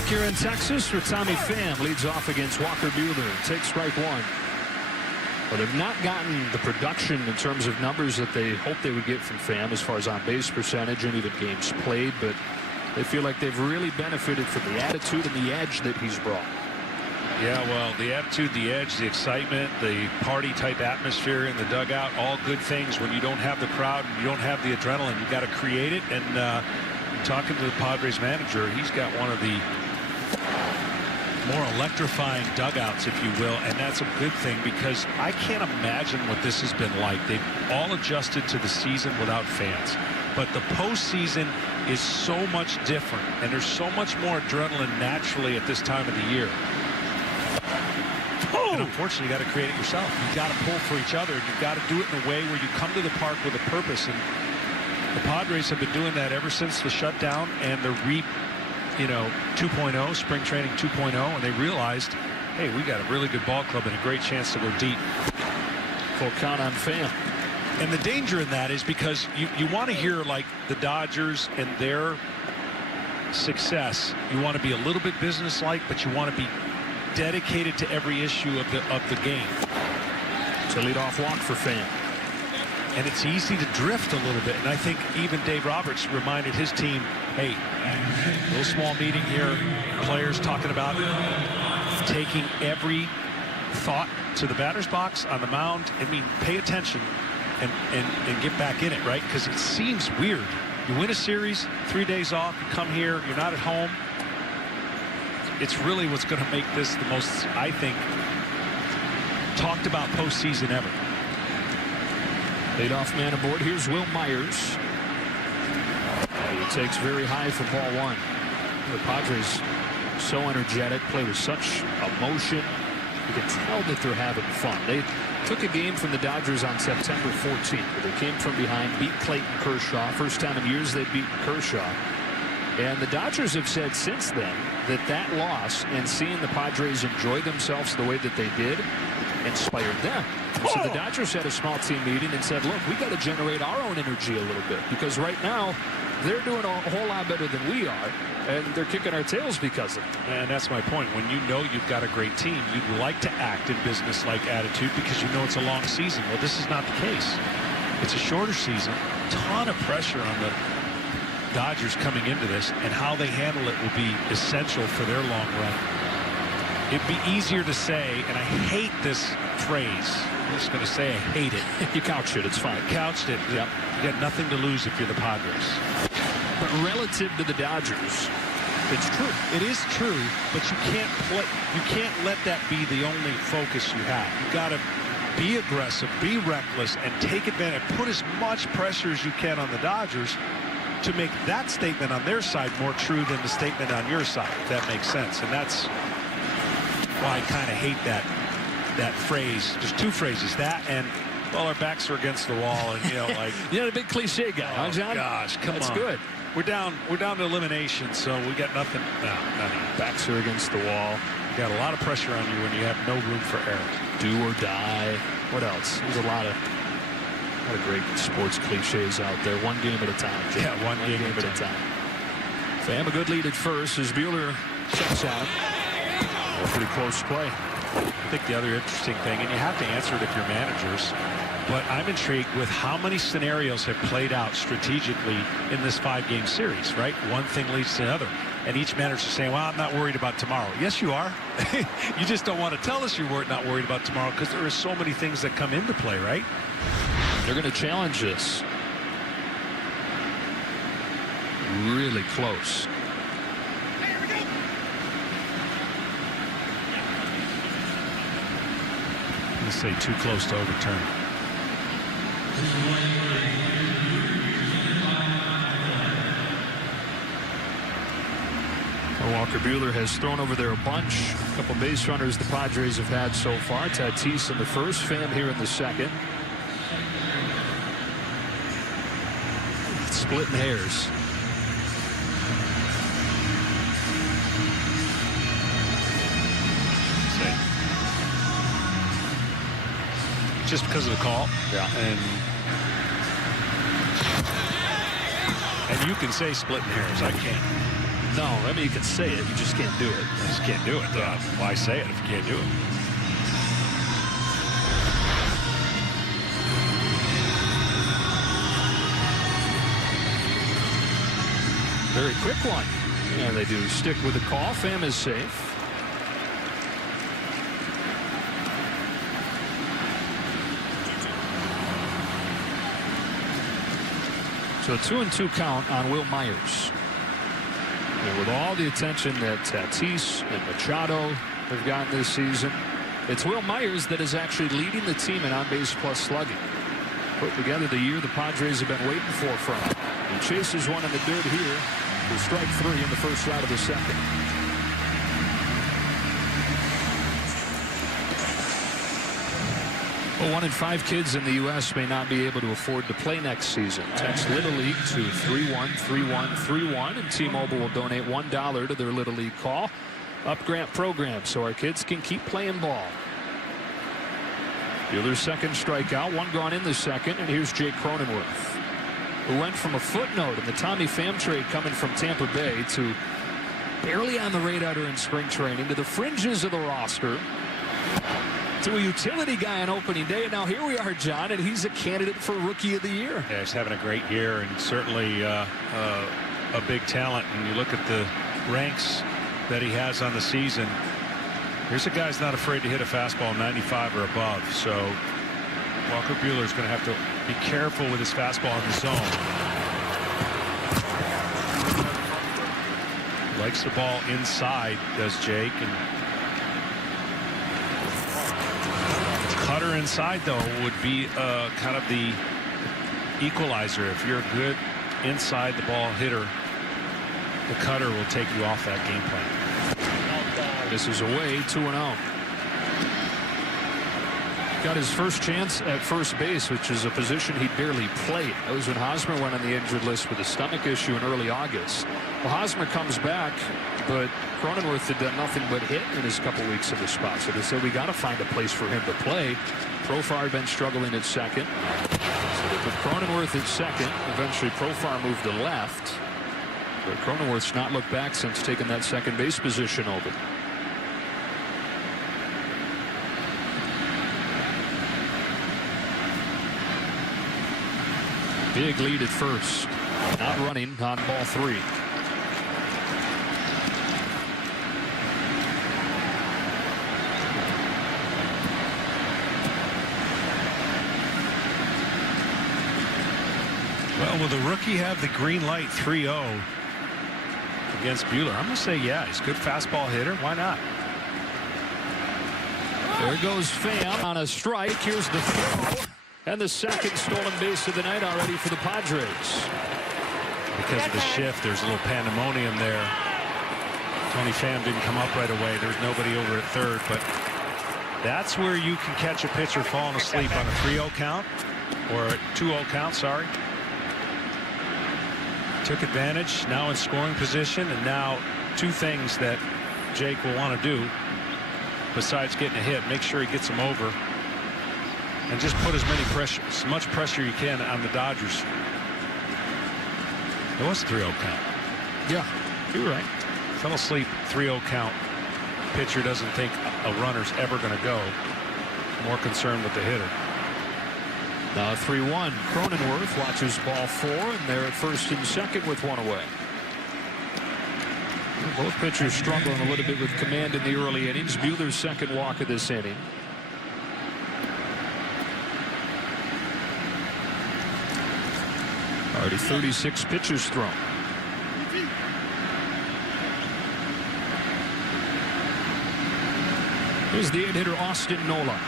Back here in Texas, where Tommy Pham leads off against Walker Buehler. Takes strike one. Well, they've not gotten the production in terms of numbers that they hoped they would get from Pham as far as on-base percentage and even games played, but they feel like they've really benefited from the attitude and the edge that he's brought. Yeah, well, the attitude, the edge, the excitement, the party-type atmosphere in the dugout, all good things when you don't have the crowd and you don't have the adrenaline. You got to create it, and talking to the Padres manager, he's got one of the more electrifying dugouts, if you will, and that's a good thing because I can't imagine what this has been like. They've all adjusted to the season without fans, but the postseason is so much different, and there's so much more adrenaline naturally at this time of the year. And unfortunately, you got to create it yourself. You got to pull for each other, and you've got to do it in a way where you come to the park with a purpose. And the Padres have been doing that ever since the shutdown and the 2.0, spring training 2.0, and they realized, hey, we got a really good ball club and a great chance to go deep. Full count on Pham. And the danger in that is because you want to hear like the Dodgers and their success. You want to be a little bit businesslike, but you want to be dedicated to every issue of the game. It's a leadoff walk for Pham. And it's easy to drift a little bit. And I think even Dave Roberts reminded his team, hey, a little small meeting here, players talking about taking every thought to the batter's box on the mound. I mean, pay attention and get back in it, right? Because it seems weird. You win a series, 3 days off, you come here, you're not at home. It's really what's going to make this the most, I think, talked about postseason ever. Leadoff man aboard. Here's Will Myers. He takes very high for ball one. The Padres so energetic, play with such emotion. You can tell that they're having fun. They took a game from the Dodgers on September 14th, where they came from behind, beat Clayton Kershaw. First time in years they've beaten Kershaw. And the Dodgers have said since then that loss and seeing the Padres enjoy themselves the way that they did inspired them. And so the Dodgers had a small team meeting and said, look, we got to generate our own energy a little bit, because right now they're doing a whole lot better than we are, and they're kicking our tails because of it. And that's my point. When you know you've got a great team, you'd like to act in business-like attitude because you know it's a long season. Well, this is not the case. It's a shorter season, ton of pressure on the Dodgers coming into this, and how they handle it will be essential for their long run. It'd be easier to say, and I hate this phrase. I'm just going to say I hate it. You couched it, it's fine. I couched it. Yep. You got nothing to lose if you're the Padres. But relative to the Dodgers, it's true. It is true, but you can't play. You can't let that be the only focus you have. You got to be aggressive, be reckless, and take advantage. Put as much pressure as you can on the Dodgers to make that statement on their side more true than the statement on your side, if that makes sense. And that's why I kind of hate that phrase. There's two phrases, that and, well, our backs are against the wall, and like you're a big cliche guy, huh, John? Gosh, come on. That's good. We're down to elimination, so we got nothing. No. Backs are against the wall. You got a lot of pressure on you when you have no room for error. Do or die. What else? There's a lot of great sports cliches out there. One game at a time, Jim. Yeah, one game at a time. Pham a good lead at first as Buehler checks out. A pretty close play. I think the other interesting thing, and you have to answer it if you're managers, but I'm intrigued with how many scenarios have played out strategically in this 5-game series, right? One thing leads to another. And each manager is saying, well, I'm not worried about tomorrow. Yes, you are. You just don't want to tell us you're not worried about tomorrow, because there are so many things that come into play, right? They're going to challenge this. Really close. I'm going to say too close to overturn. Walker Buehler has thrown over there a bunch. A couple base runners the Padres have had so far. Tatis in the first, Pham here in the second. Splitting hairs. Just because of the call. Yeah. And you can say splitting hairs. I can't. No, I mean, you can say it, you just can't do it. You just can't do it. Why say it if you can't do it? Very quick one. And they do stick with the call. Pham is safe. So 2-2 count on Will Myers. And with all the attention that Tatis and Machado have gotten this season, it's Will Myers that is actually leading the team in on-base plus slugging. Put together the year the Padres have been waiting for from him. He chases one in the dirt here to strike 3 in the first out of the second. Well, 1 in 5 kids in the U.S. may not be able to afford to play next season. Text Little League to 313131, and T-Mobile will donate $1 to their Little League call up grant program so our kids can keep playing ball. Buehler's second strikeout, 1 gone in the second, and here's Jake Cronenworth, who went from a footnote in the Tommy Pham trade coming from Tampa Bay to barely on the radar during spring training to the fringes of the roster to a utility guy on opening day. And now here we are, John, and he's a candidate for Rookie of the Year. Yeah, he's having a great year and certainly a big talent. And you look at the ranks that he has on the season. Here's a guy who's not afraid to hit a fastball 95 or above. So Walker Buehler's going to have to be careful with his fastball in the zone. Likes the ball inside, does Jake. And cutter inside, though, would be kind of the equalizer. If you're a good inside the ball hitter, the cutter will take you off that game plan. This is away, 2-0. Got his first chance at first base, which is a position he barely played. That was when Hosmer went on the injured list with a stomach issue in early August. Well, Hosmer comes back, but Cronenworth had done nothing but hit in his couple weeks in the spot. So they said we got to find a place for him to play. Profar had been struggling at second. So they put Cronenworth at second. Eventually Profar moved to left. But Cronenworth's not looked back since taking that second base position over. Big lead at first. Not running on ball 3. Well, will the rookie have the green light 3-0 against Buehler? I'm going to say, yeah, he's a good fastball hitter. Why not? There goes Pham on a strike. Here's the throw. And the second stolen base of the night already for the Padres. Because of the shift, there's a little pandemonium there. Tony Pham didn't come up right away. There's nobody over at third, but that's where you can catch a pitcher falling asleep on a 3-0 count, or a 2-0 count, sorry. Took advantage, now in scoring position, and now 2 things that Jake will want to do besides getting a hit. Make sure he gets him over. And just put as much pressure you can on the Dodgers. It was a 3-0 count. Yeah, you're right. Fell asleep, 3-0 count. Pitcher doesn't think a runner's ever going to go. More concerned with the hitter. Now 3-1. Cronenworth watches ball 4, and they're at first and second with 1 away. Both pitchers struggling a little bit with command in the early innings. Buehler's second walk of this inning. Already 36 pitches thrown. Here's the 8-hitter Austin Nola.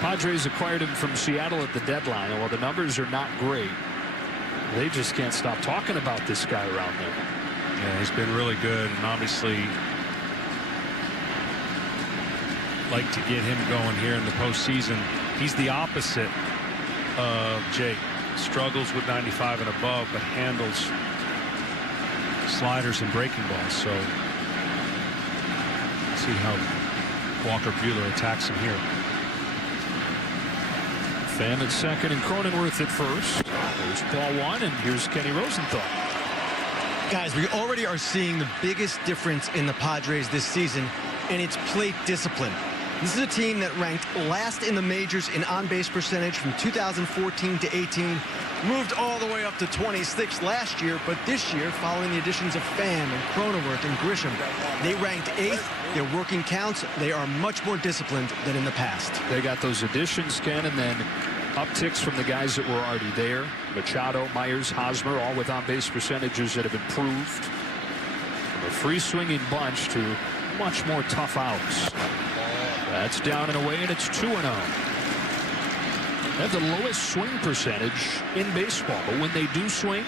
Padres acquired him from Seattle at the deadline, and while the numbers are not great, they just can't stop talking about this guy around there. Yeah, he's been really good, and obviously like to get him going here in the postseason. He's the opposite of Jake. Struggles with 95 and above, but handles sliders and breaking balls. So see how Walker Buehler attacks him here. Pham at second and Cronenworth at first. There's ball 1, and here's Kenny Rosenthal. Guys, we already are seeing the biggest difference in the Padres this season, and it's plate discipline. This is a team that ranked last in the majors in on-base percentage from 2014 to 18, moved all the way up to 26th last year, but this year, following the additions of Pham and Cronenworth and Grisham, they ranked 8th. They're working counts. They are much more disciplined than in the past. They got those additions, Ken, and then upticks from the guys that were already there. Machado, Myers, Hosmer, all with on-base percentages that have improved. From a free-swinging bunch to much more tough outs. That's down and away, and it's 2-0. They have the lowest swing percentage in baseball, but when they do swing,